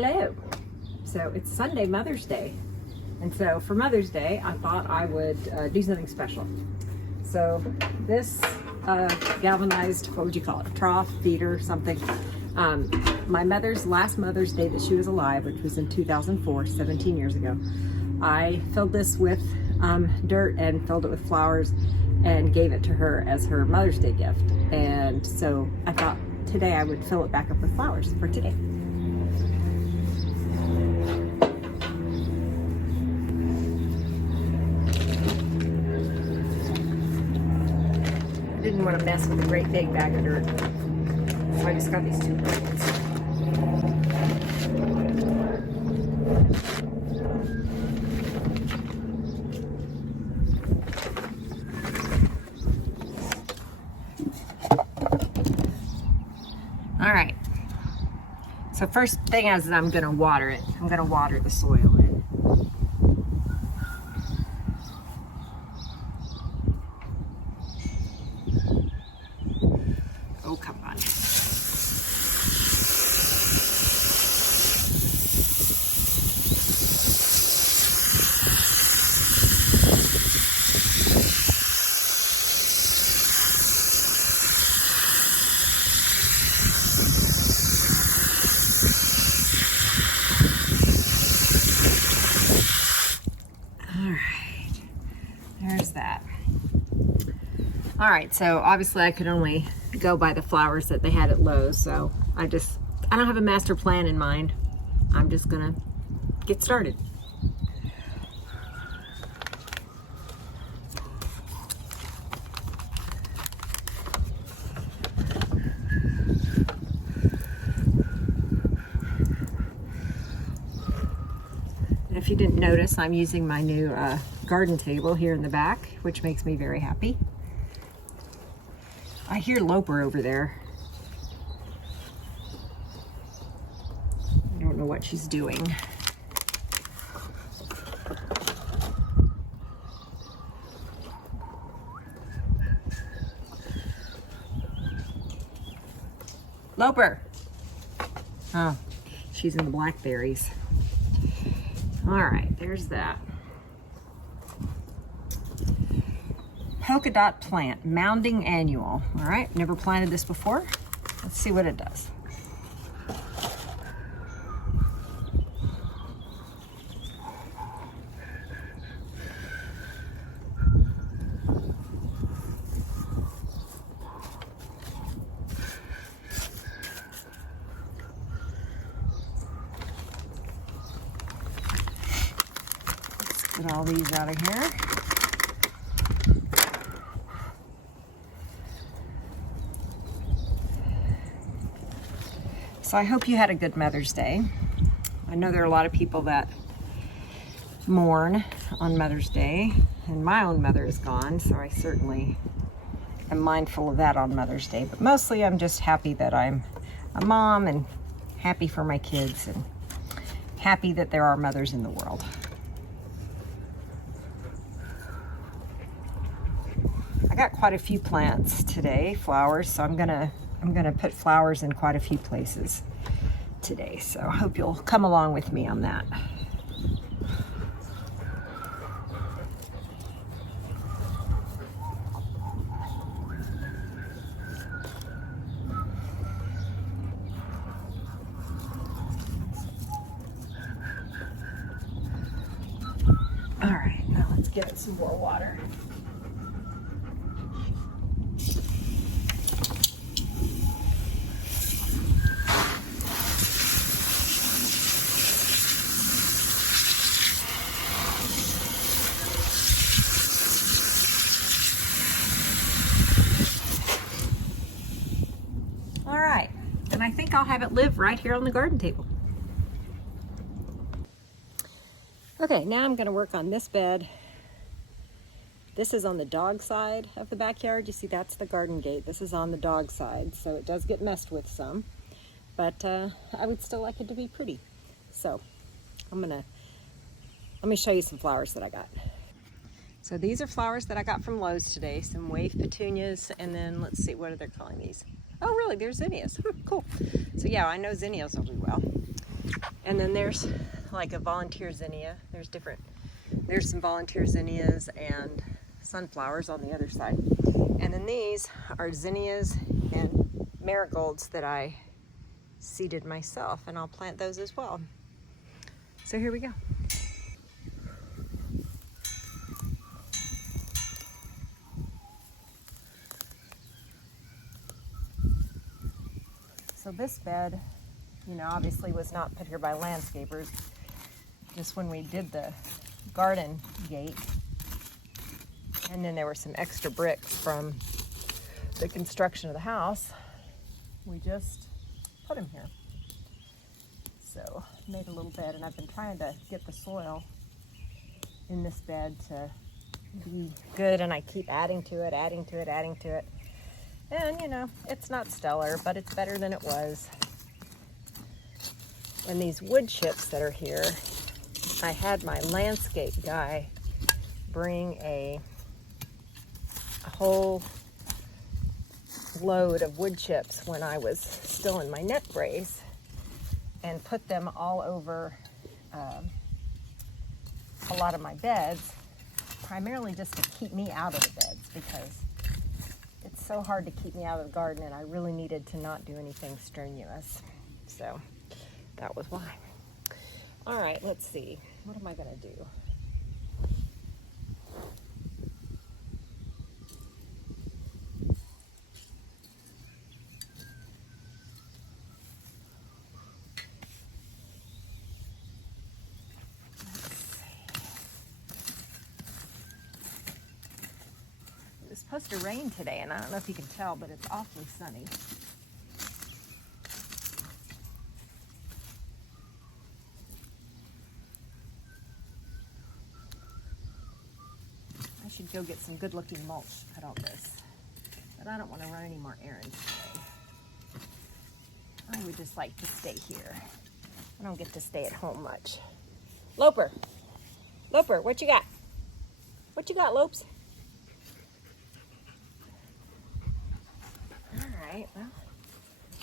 Hello. So it's Sunday, Mother's Day. And so for Mother's Day, I thought I would do something special. So this galvanized, what would you call it? Trough, feeder, something. My mother's last Mother's Day that she was alive, which was in 2004, 17 years ago, I filled this with dirt and filled it with flowers and gave it to her as her Mother's Day gift. And so I thought today I would fill it back up with flowers for today. I didn't want to mess with a great big bag of dirt, so I just got these 2 buckets. All right, so first thing is I'm gonna water it. I'm gonna water the soil in. Oh, come on. There's that. All right, so obviously I could only go by the flowers that they had at Lowe's, so I don't have a master plan in mind. I'm just gonna get started. If you didn't notice, I'm using my new garden table here in the back, which makes me very happy. I hear Loper over there. I don't know what she's doing. Loper! Oh, she's in the blackberries. All right, there's that. Polka dot plant, mounding annual. All right, never planted this before. Let's see what it does. Get all these out of here. So I hope you had a good Mother's Day. I know there are a lot of people that mourn on Mother's Day, and my own mother is gone, so I certainly am mindful of that on Mother's Day. But mostly I'm just happy that I'm a mom and happy for my kids and happy that there are mothers in the world. I got quite a few plants today, flowers, so I'm gonna put flowers in quite a few places today. So I hope you'll come along with me on that. All right, now let's give it some more water. And I think I'll have it live right here on the garden table. Okay, now I'm going to work on this bed. This is on the dog side of the backyard. You see, that's the garden gate. This is on the dog side, so it does get messed with some, but I would still like it to be pretty. So let me show you some flowers that I got. So these are flowers that I got from Lowe's today, some wave petunias, and then let's see, what are they calling these? Oh, really? They're zinnias. Cool. So yeah, I know zinnias will do well. And then there's like a volunteer zinnia. There's some volunteer zinnias and sunflowers on the other side. And then these are zinnias and marigolds that I seeded myself, and I'll plant those as well. So here we go. So this bed, you know, obviously was not put here by landscapers. Just when we did the garden gate, and then there were some extra bricks from the construction of the house, we just put them here. So made a little bed, and I've been trying to get the soil in this bed to be good, and I keep adding to it. And you know, it's not stellar, but it's better than it was. And these wood chips that are here, I had my landscape guy bring a whole load of wood chips when I was still in my neck brace, and put them all over a lot of my beds, primarily just to keep me out of the beds, because it's so hard to keep me out of the garden, and I really needed to not do anything strenuous. So that was why. All right, let's see. What am I going to do? It's supposed to rain today, and I don't know if you can tell, but it's awfully sunny. I should go get some good-looking mulch to put on this, but I don't want to run any more errands today. I would just like to stay here. I don't get to stay at home much. Loper, what you got? What you got, Lopes? All right, well,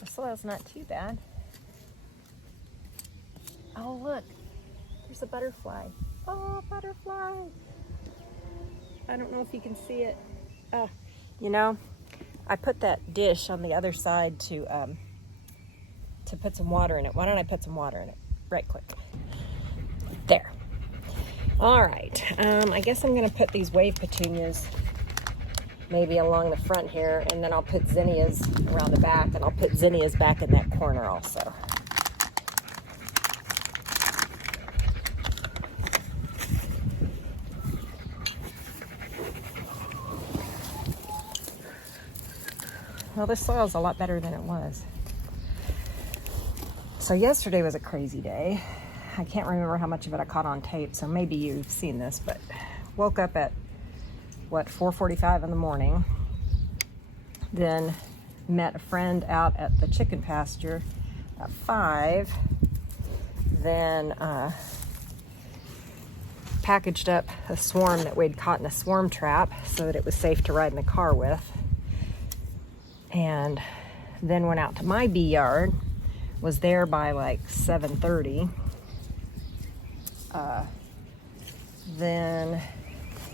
the soil's not too bad. Oh, look, there's a butterfly. Oh, butterfly. I don't know if you can see it. You know, I put that dish on the other side to put some water in it. Why don't I put some water in it right quick? There. All right. I guess I'm going to put these wave petunias maybe along the front here, and then I'll put zinnias around the back, and I'll put zinnias back in that corner also. Well, this soil's a lot better than it was. So yesterday was a crazy day. I can't remember how much of it I caught on tape, so maybe you've seen this, but woke up at, 4:45 in the morning. Then met a friend out at the chicken pasture at 5. Then packaged up a swarm that we'd caught in a swarm trap so that it was safe to ride in the car with. And then went out to my bee yard, was there by like 7:30. Then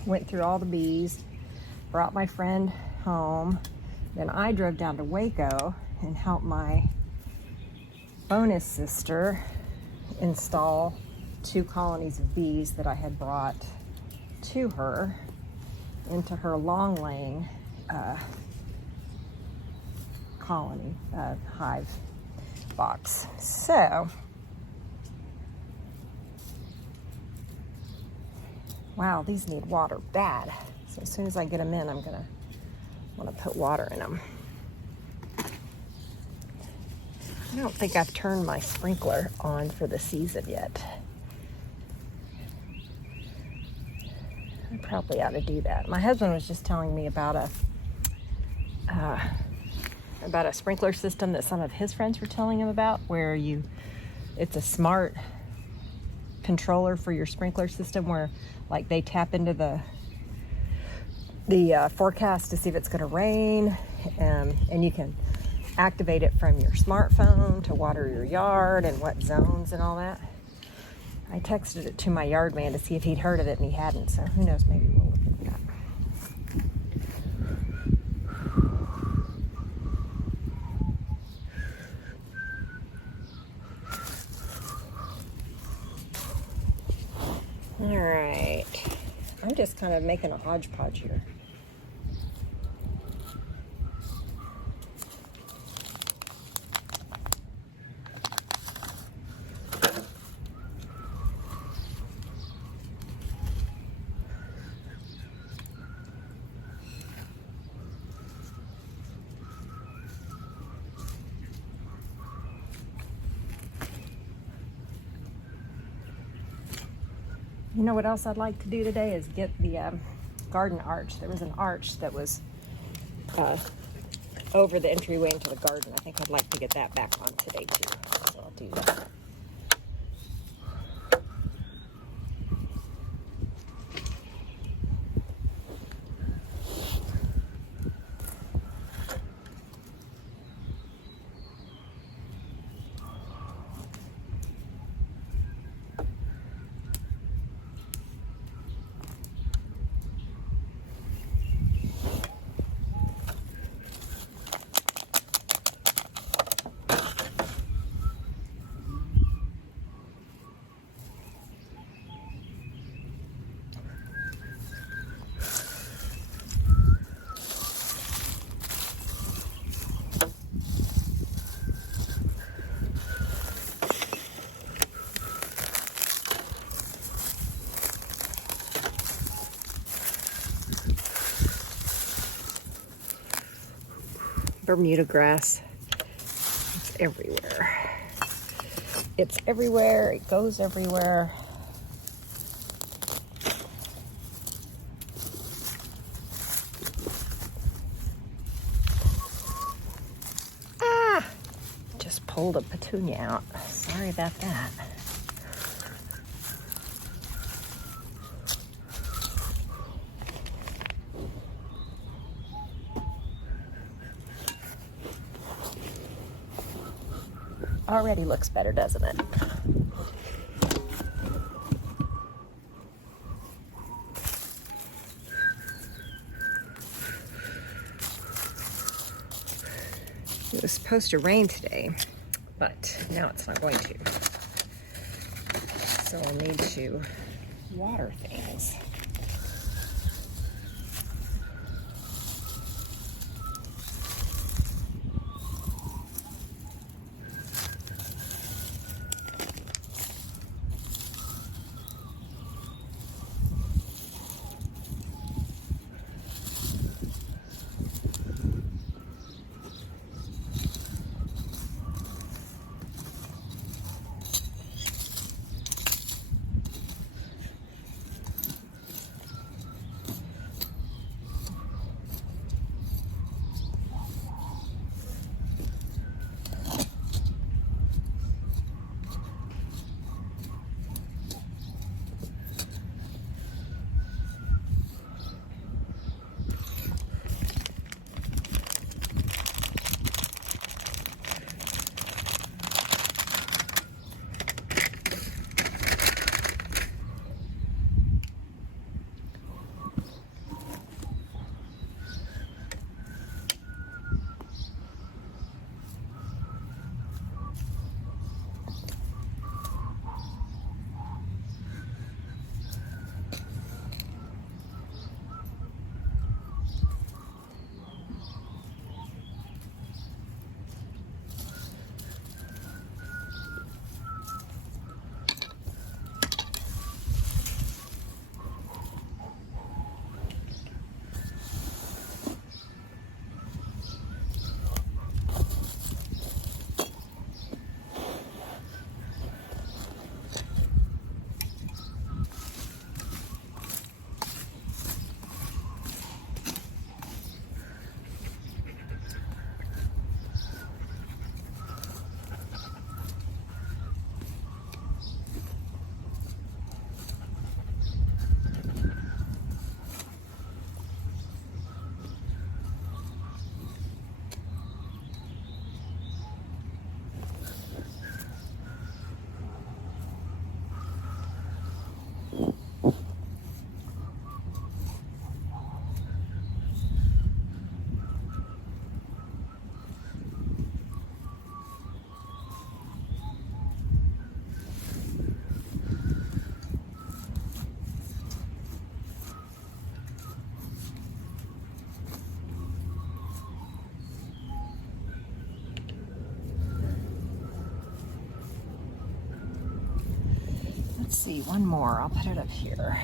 went through all the bees, brought my friend home. Then I drove down to Waco and helped my bonus sister install 2 colonies of bees that I had brought to her into her long laying colony hive box. So wow, these need water bad. So as soon as I get them in, I'm gonna want to put water in them. I don't think I've turned my sprinkler on for the season yet. I probably ought to do that. My husband was just telling me about a sprinkler system that some of his friends were telling him about, where it's a smart controller for your sprinkler system, where like they tap into the forecast to see if it's going to rain, and you can activate it from your smartphone to water your yard and what zones and all that. I texted it to my yard man to see if he'd heard of it, and he hadn't, so who knows, maybe we'll look at that. All right, I'm just kind of making a hodgepodge here. You know what else I'd like to do today is get the garden arch. There was an arch that was over the entryway into the garden. I think I'd like to get that back on today too. So I'll do that. Bermuda grass. It's everywhere. It's everywhere. It goes everywhere. Ah! Just pulled a petunia out. Sorry about that. Already looks better, doesn't it? It was supposed to rain today, but now it's not going to. So I'll need to water things. Let's see, one more. I'll put it up here.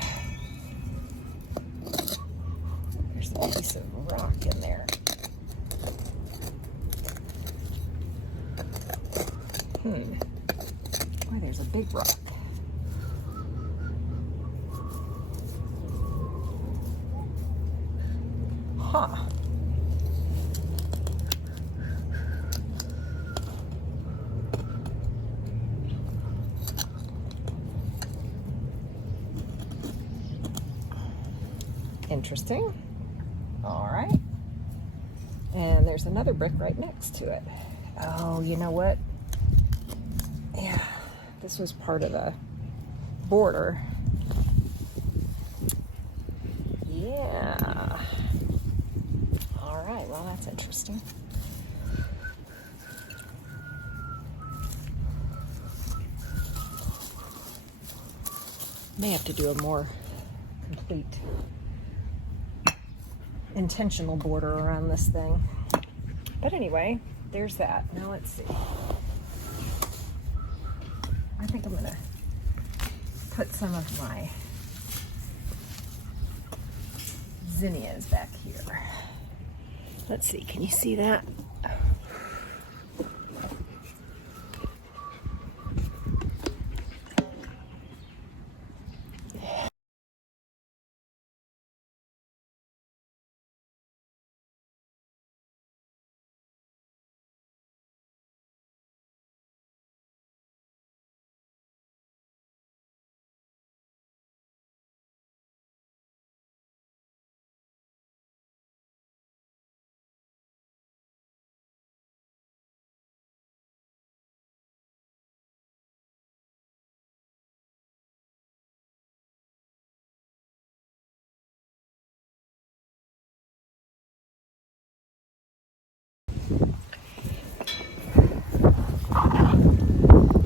There's a piece of rock in there. Boy, there's a big rock. Huh. Interesting. All right. And there's another brick right next to it. Oh, you know what? Yeah, this was part of the border. Yeah. All right, well, that's interesting. May have to do a more complete intentional border around this thing. But anyway, there's that. Now let's see. I think I'm gonna put some of my zinnias back here. Let's see, can you see that?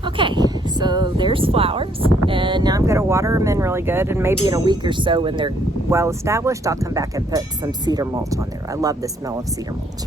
Okay, so there's flowers, and now I'm going to water them in really good, and maybe in a week or so when they're well established, I'll come back and put some cedar mulch on there. I love the smell of cedar mulch.